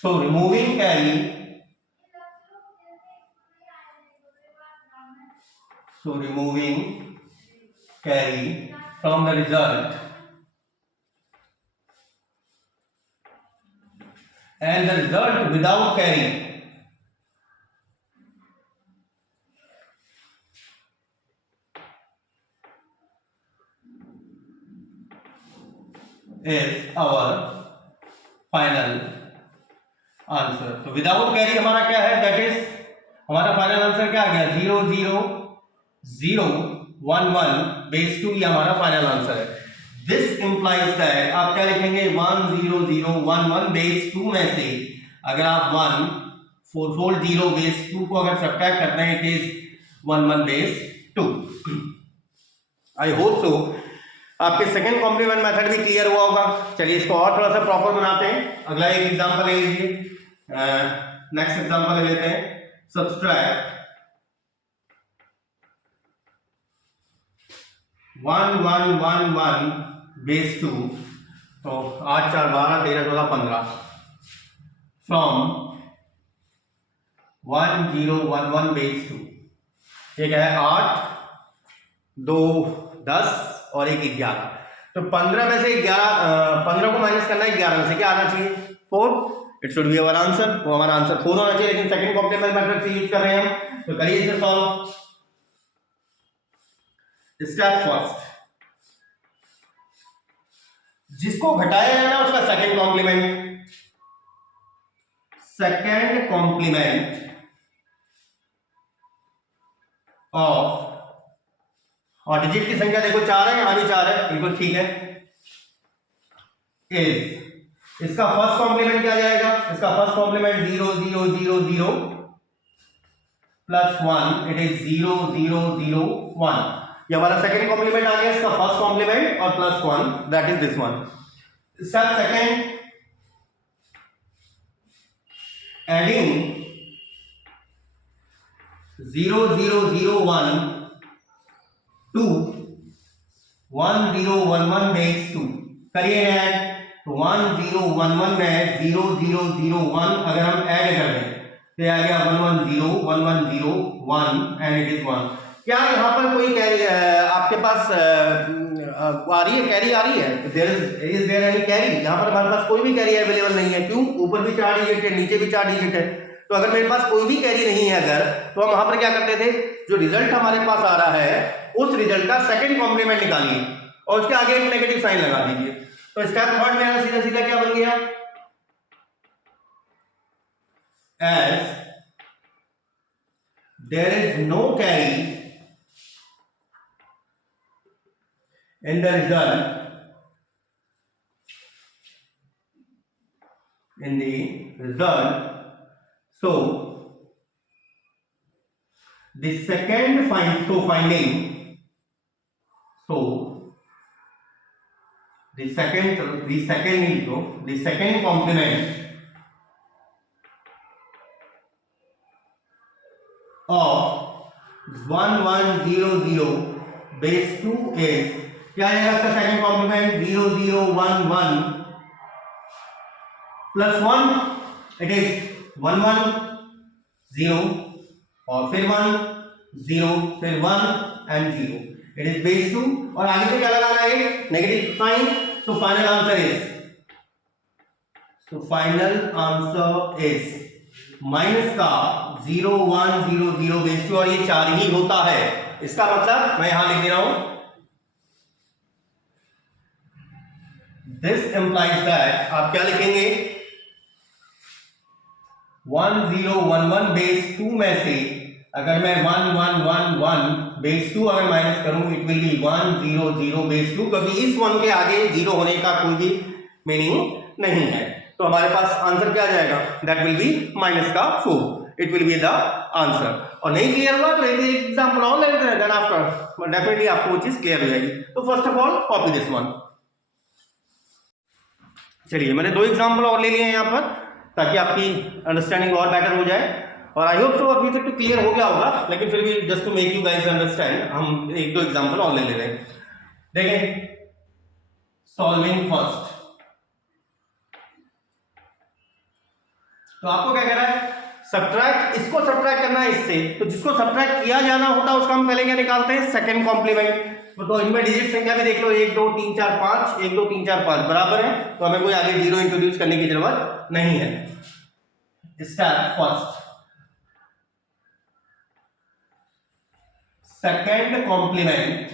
so removing carry from the result and the result without carry is our final answer. तो विदाउट कैरी हमारा क्या है, दैट इज, हमारा फाइनल आंसर क्या आ गया, 0 0 0 1 1 base 2, ये हमारा फाइनल आंसर है। दिस इंप्लाइज दैट आप क्या लिखेंगे, 1 0 0 1 1 बेस 2 में से अगर आप 1 440 बेस 2 को अगर सब्ट्रैक्ट करते हैं, it is 1 1 base 2। I hope so आपके सेकंड कॉम्प्लीमेंट मेथड भी क्लियर हुआ होगा। चलिए इसको और थोड़ा सा प्रॉपर बनाते हैं। अगला एक एग्जांपल ले लीजिए, नेक्स्ट एग्जांपल ले लेते हैं, सब्सट्रैक्ट 1 1 1 1 बेस 2, तो 8 4 12 13 14 15 फ्रॉम 1 0 1 1 बेस 2। एक है 8, 2 10 और एक 11। तो 15 में से 15 को माइनस करना है 11 में से, क्या आना चाहिए 4। It should be our answer, वो हमारा आंसर 4 होना चाहिए, लेकिन सेकंड कॉम्प्लीमेंट मेथड से यूज कर रहे हैं हम। तो करिए इसे सॉल्व। स्टेप फर्स्ट, जिसको घटाया जाना उसका सेकंड कॉम्प्लीमेंट ऑफ, और डिजिट की संख्या देखो 4 है, यहां भी 4 है, बिल्कुल ठीक है। इज, इसका फर्स्ट कॉम्प्लीमेंट क्या जाएगा, इसका first complement 0 0 0 0 plus 1, it is 0 0 0 1। ये हमारा सेकंड कॉम्प्लीमेंट आ गया, इसका फर्स्ट कॉम्प्लीमेंट और plus 1, that is this one. Step second, adding 0 0 0 1 to 1 0 1 1 base 2। करिए ऐड, तो 1 0 1 1 में 0 0 0 1 अगर हम ऐड कर दें तो आ गया 1 1 0 1 1 0 1 एंड इट इज 1। क्या यहाँ पर कोई कैरी आपके पास आ रही है, कैरी आ रही है? Is there any carry? यहाँ पर हमारे पास कोई भी कैरी अवेलेबल नहीं है। क्यों? ऊपर भी 4 डिजिट है, नीचे भी 4 डिजिट है। तो अगर मेरे पास कोई भी कैरी नहीं है अगर, तो हम वहां पर क्या करते थे, जो रिजल्ट हमारे पास आ रहा है उस रिजल्ट का सेकंड कॉम्प्लीमेंट निकालिए और उसके आगे एक नेगेटिव साइन लगा दीजिए। तो स्टेप थर्ड मेरा सीधा सीधा क्या बन गया, as there is no carry in the result, so the second complement of 1 1 0 0 base 2 is क्या आएगा इसका second complement, 0 0 1 1 plus 1, it is 1 1 0 और फिर 1 0 फिर 1 एंड 0, इट इज बेस 2। और आगे से क्या लगाना है, negative sign. So final answer is minus का 0 1 0 0 बेस 2, और ये 4 ही होता है। इसका मतलब मैं यहां लिख दे रहा हूं, दिस implies that आप क्या लिखेंगे, 1 0 1 1 बेस 2 में से अगर मैं 1 1 1 1 बेस 2 अगर माइनस करूं, इट विल बी 1 0 0 बेस 2, क्योंकि इस 1 के आगे 0 होने का कोई भी मीनिंग नहीं है। तो हमारे पास आंसर क्या जाएगा, दैट विल बी माइनस का 4, it will be the answer. और नहीं क्लियर हुआ तो एग्जाम्पल और ले लेते हैं, देन आफ्टर डेफिनेटली आपको वो चीज क्लियर हो जाएगी। तो first of all copy this one. चलिए मैंने 2 एग्जाम्पल और ले लिए हैं यहाँ पर, ताकि आपकी अंडरस्टैंडिंग और बेटर हो जाए। और आई होप सो अभी तक तो क्लियर हो गया होगा, लेकिन फिर भी just to make you guys understand हम 1 2 एग्जाम्पल और ले रहे हैं। देखें, सॉल्विंग फर्स्ट, तो आपको क्या कह रहा है, सब्ट्रैक्ट, इसको सब्ट्रैक्ट करना है इससे, तो जिसको सब्ट्रैक्ट किया जाना होता है उसका हम पहले क्या निकालते हैं, सेकंड कॉम्प्लीमेंट। तो इनमें डिजिट संख्या भी देख लो, 1 2 3 4 5, 1 2 3 4 5 बराबर है, तो हमें कोई आगे 0 इंट्रोड्यूस करने की जरूरत नहीं है। Step first, second complement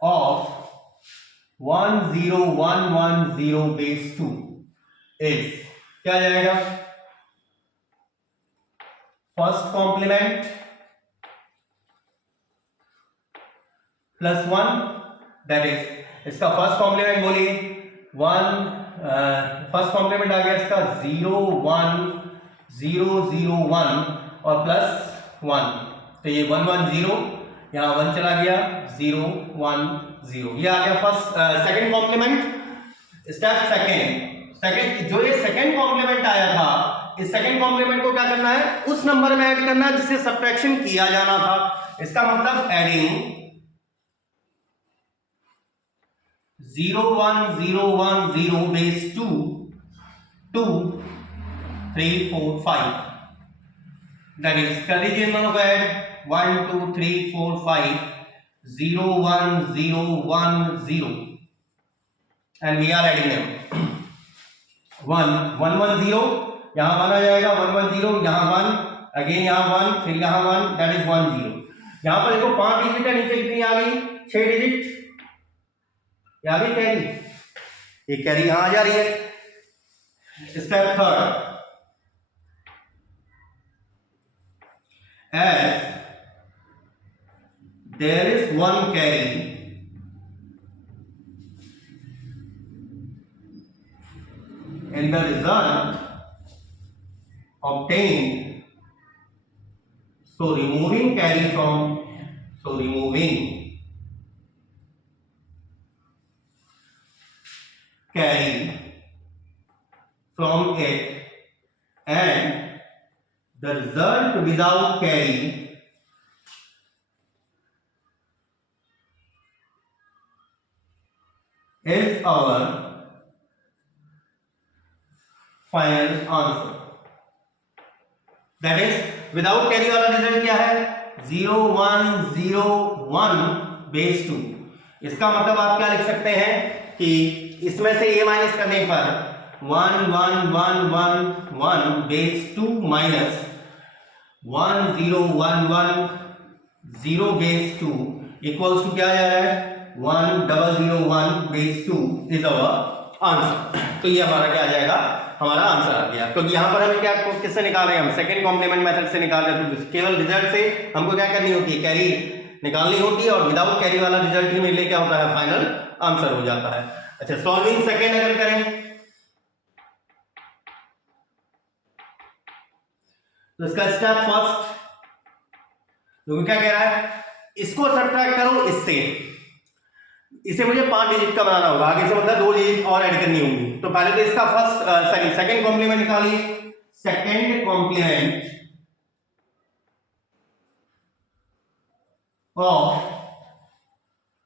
of 1 0 1 1 0 base 2 is क्या जाएगा, first complement plus 1, that is इसका फर्स्ट कॉम्प्लीमेंट बोलिए 1, फर्स्ट कॉम्प्लीमेंट आ गया इसका 0 1 0 0 1 और प्लस 1, तो ये 1 1 0, यहाँ 1 चला गया, 0 1 0, ये आ गया first second complement. Step second जो ये सेकंड कॉम्प्लीमेंट आया था, इस सेकंड कॉम्प्लीमेंट को क्या करना है, उस नंबर में ऐड करना है जिससे सब्ट्रैक्शन किया जाना था। इसका मतलब एडिंग 0 1 0 1 0 बेस 2 2 3 4 5, दैट इज कर दीजिए दोनों को add 1 2 3 4 5 0 1 0 1 0 and we are adding them 1 1 1 0, यहां 1 आ जाएगा 1 1 0, यहां 1 अगेन, यहां 1 फिर यहां 1, दैट इज 1 0। यहां पर देखो 5 डिजिट है, नीचे कितनी आ गई 6 डिजिट, आ गई कैरी, ये कैरी यहां आ जा रही है। Step third, as there is one carry in the result obtained, so removing carry from, so removing carry from it, and the result without carry is our final answer. That is, without carry वाला result क्या है, 0 1 0 1 base 2। इसका मतलब आप क्या लिख सकते हैं कि इसमें से ये माइनस करने पर 1 1 1 1 1 base 2 minus 1 0 1 1 0 base 2 equals to क्या आ जा रहा है, 1 0 0 1 बेस 2 इज अवर आंसर। तो ये हमारा क्या आ जाएगा, हमारा आंसर आ गया, क्योंकि यहाँ पर हमें क्या किससे निकाल रहे हैं, हम सेकंड कॉम्प्लीमेंट मेथड से निकाल रहे हैं। तो केवल रिजल्ट से हमको क्या करनी होती है, कैरी निकालनी होती है, और विदाउट कैरी वाला रिजल्ट ही मेरे लिए क्या होता है, फाइनल आंसर हो जाता है। अच्छा, सॉल्विंग सेकंड अगर करें तो इसका स्टेप फर्स्ट तो क्या कह रहा है, इसको सब्ट्रैक्ट करो इससे, इसे मुझे 5 डिजिट का बनाना होगा, आगे से मतलब 2 डिजिट और ऐड करनी होंगी। तो पहले तो इसका फर्स्ट सेकंड कॉम्प्लीमेंट निकालिए। Second complement of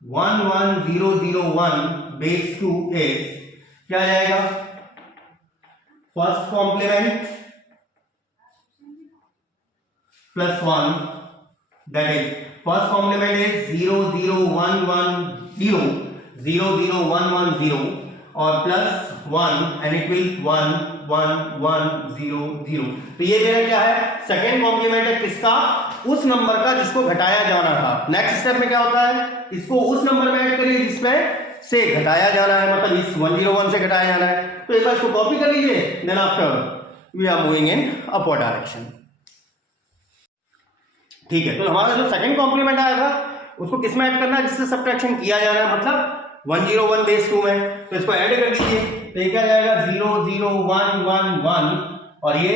1 1 0 0 1 base 2 is क्या जाएगा, first complement plus 1, that is first complement is 0 0 1 1 0 0 0 1 1 0 और प्लस 1 एंड इट विल 1 1 1 0 0। तो ये मेरा क्या है, सेकंड कॉम्प्लीमेंट है किसका, उस नंबर का जिसको घटाया जाना था। नेक्स्ट स्टेप में क्या होता है, इसको उस नंबर में ऐड करिए जिसमें से घटाया जाना है, मतलब इस 101 से घटाया जाना है। तो एक बार इसको कॉपी कर लीजिए, then after we are moving in upward direction. ठीक है, तो हमारा जो सेकंड कॉम्प्लीमेंट आया था उसको किस में ऐड करना है, जिससे सब्ट्रैक्शन किया जा रहा है, मतलब 101 बेस 2 में। तो इसको ऐड कर दीजिए, तो ये क्या जाएगा 0 0 1 1 1 और ये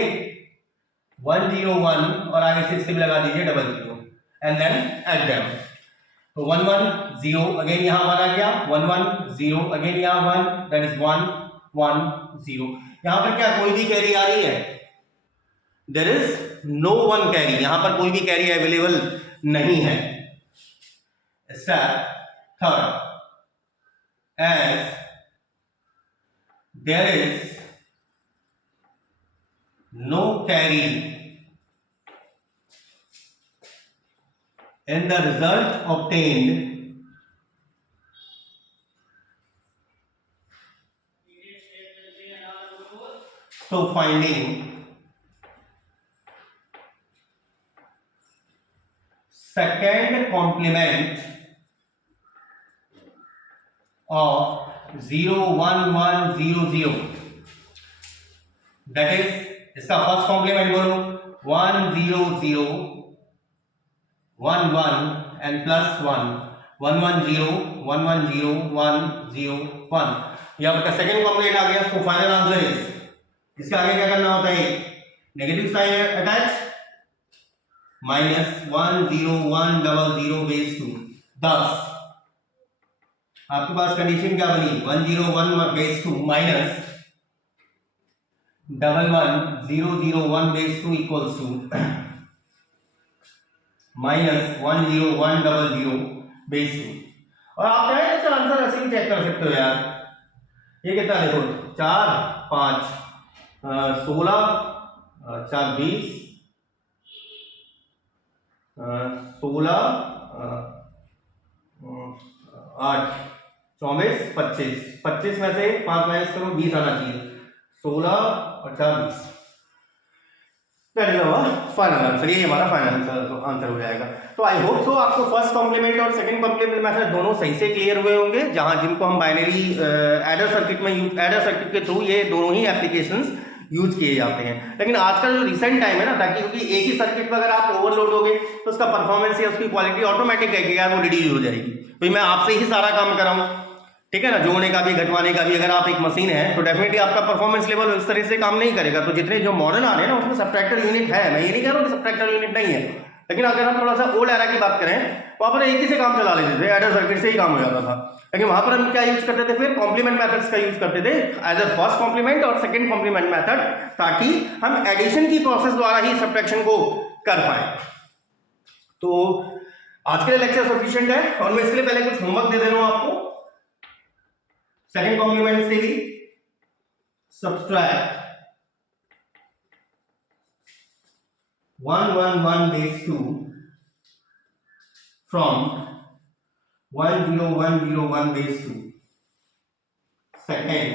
101 और आगे से इससे भी लगा दीजिए 00 एंड देन ऐड देम। तो 1 1 0 अगेन यहाँ 1 आ गया, 1 1 0 अगेन यहाँ 1, दैट इज 1 1 0। यहाँ पर क्या कोई भी कैरी आ रही है, there is no one carry, यहां पर कोई भी कैरी अवेलेबल नहीं है। Step third, as there is no carry in the result obtained, so finding second complement of 0 1 1 0 0, that is इसका फर्स्ट कॉम्प्लीमेंट बोलो 1 0 0 1 1 एंड प्लस 1 1 1 0 1 1 0 1 0 1। यहाँ पर सेकेंड कॉम्प्लीमेंट आ गया, सो फाइनल आंसर इज, इसके आगे क्या करना होता है, नेगेटिव साइन अटैच, -1 0 1 0 0 बेस 2 10। आपके पास कंडीशन क्या बनी, 1 0 1 base 2 minus 111001 base 2 equals to -10100 base 2। और आप चाहे तो आंसर ऐसे ही चेक कर सकते हो यार। ये कितना देखो 4 5 16 4 20 16 8 24 25 25 में से 5 माइनस करो 20 आना चाहिए। 16 और 4 20 फाइनल आंसर। ये हमारा फाइनल आंसर हो जाएगा। तो आई होप सो आपको फर्स्ट कॉम्प्लीमेंट और सेकंड कॉम्प्लीमेंट मेथड दोनों सही से क्लियर हुए होंगे, जहां जिनको हम बाइनरी एडर सर्किट में एडर सर्किट के थ्रू ये दोनों ही एप्लीकेशंस यूज किए जाते हैं। लेकिन आज का जो रिसेंट टाइम है ना, ताकि क्योंकि एक ही सर्किट पर अगर आप ओवरलोड होगे तो उसका परफॉर्मेंस या उसकी क्वालिटी ऑटोमेटिक है कि यार वो रिड्यूस हो जाएगी। तो मैं आपसे ही सारा काम कराऊं, ठीक है ना, जोड़ने का भी घटवाने का भी। अगर आप एक मशीन है तो डेफिनेटली आपका परफॉर्मेंस लेवल इस तरह से काम नहीं करेगा। तो जितने जो मॉडर्न आ रहे हैं ना उसमें सबट्रैक्टर यूनिट है, मैं ये नहीं कह रहा हूँ कि सबट्रैक्टर यूनिट नहीं है, लेकिन अगर हम थोड़ा सा ओल्ड एरा की बात करें वहां पर एक ही से काम चला लेते थे, एडर सर्किट से ही काम हो जाता था। लेकिन वहां पर हम क्या यूज करते थे, फिर कॉम्प्लीमेंट मेथड्स का यूज करते थे, एज फर्स्ट कॉम्प्लीमेंट और सेकंड कॉम्प्लीमेंट मेथड, ताकि हम एडिशन की प्रोसेस द्वारा ही सब्ट्रैक्शन को कर पाए। तो आज के लिए लेक्चर सफिशिएंट है और मैं इसके लिए पहले कुछ होमवर्क दे दे रहा हूं आपको। सेकंड कॉम्प्लीमेंट से भी subtract 111 base 2 from 10101 base 2. Second,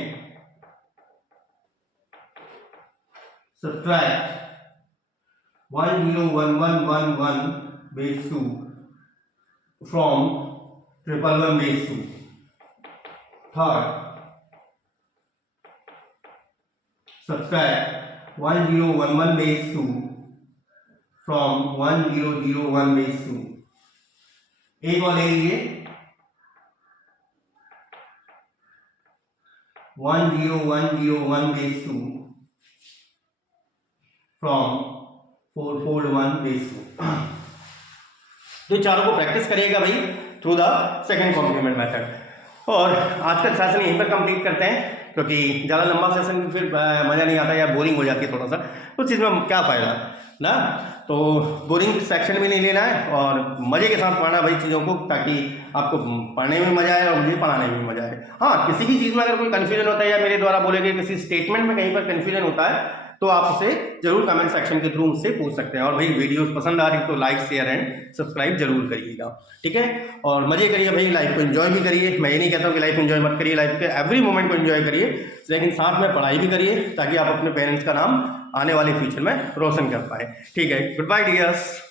subtract 10111 base 2 from 111 base 2. Third, subtract 1011 base 2 from 1001 base 2. एक और ले लीजिए 10101 base 2 from 441 base 2। तो चारों को प्रैक्टिस करिएगा भाई through the second complement method. और आज का सेशन यहीं पर कंप्लीट करते हैं, क्योंकि ज़्यादा लंबा सेशन फिर मज़ा नहीं आता या बोरिंग हो जाती है थोड़ा सा, उस चीज़ में क्या फ़ायदा ना। तो बोरिंग सेक्शन भी नहीं लेना है और मज़े के साथ पढ़ना भाई चीज़ों को, ताकि आपको पढ़ने में मज़ा आए और मुझे पढ़ाने में मज़ा आए। हाँ, किसी भी चीज़ में अगर कोई कन्फ्यूजन होता है या मेरे द्वारा बोले गए किसी स्टेटमेंट में कहीं पर कन्फ्यूजन होता है तो आप उसे जरूर कमेंट सेक्शन के थ्रू मुझसे पूछ सकते हैं। और भाई वीडियोस पसंद आ रही तो लाइक शेयर एंड सब्सक्राइब जरूर करिएगा, ठीक है। और मजे करिए भाई, लाइफ को एंजॉय भी करिए। मैं ये नहीं कहता हूँ कि लाइफ एंजॉय मत करिए, लाइफ के एवरी मोमेंट को एंजॉय करिए, लेकिन साथ में पढ़ाई भी करिए ताकि आप अपने पेरेंट्स का नाम आने वाले फ्यूचर में रोशन कर पाए, ठीक है। Good bye dears.